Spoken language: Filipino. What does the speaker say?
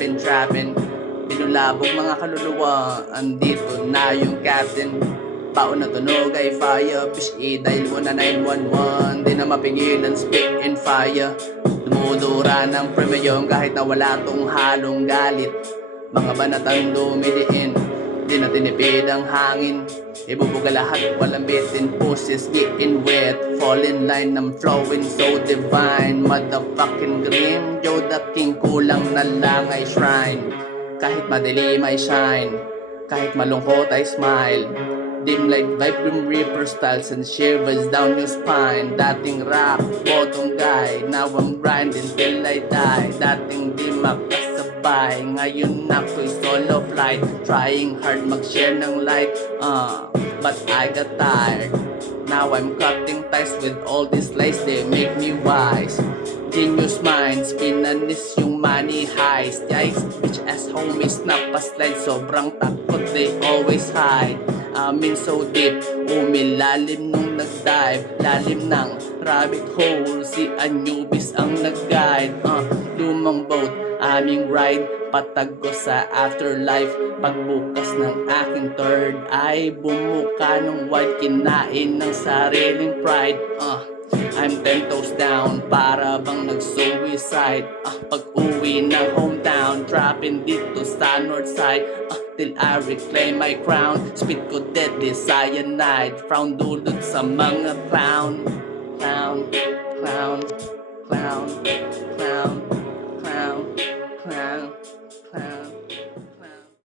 trapping Binulabog mga kaluluwa, andito na yung captain. Baon na tunog ay fire, fish dahil mo na 911. Di na mapigilan, spit and fire. Dumudura ng premyong kahit na wala tong halong galit. Mga banatang dumidiin, di na tinipid ang hangin. Ibubuga lahat, walang bitin, puses getting wet. Fall in line, I'm flowing so divine. Motherfucking grim, Joe the King, kulang na lang ay shrine. Kahit madilim ay shine, kahit malungkot ay smile. Dim light vibe, grim reaper styles and shivers down your spine. Dating rock, bottom guy, now I'm grinding till I die. Dating di makasabay, ngayon ako'y solo flight. Trying hard mag-share ng light, but I got tired. Now I'm cutting ties with all these lies, they make me wise. Genius minds, pinanis yung money heist. Yikes, bitch ass homies na paslide. Sobrang takot, they always hide. Amin so deep, umilalim nung nag-dive. Lalim ng rabbit hole, si Anubis ang nag-guide. Lumang boat, aming ride, patago sa afterlife. Pagbukas ng aking third eye, bumuka ng wide, kinain ng sariling pride. I'm 10 toes down, para bang nag-suicide. Pag uwi ng hometown, trapping dito sa north side. Till I reclaim my crown, spit ko deadly cyanide. Frown dulot sa mga clown, clown, clown, clown.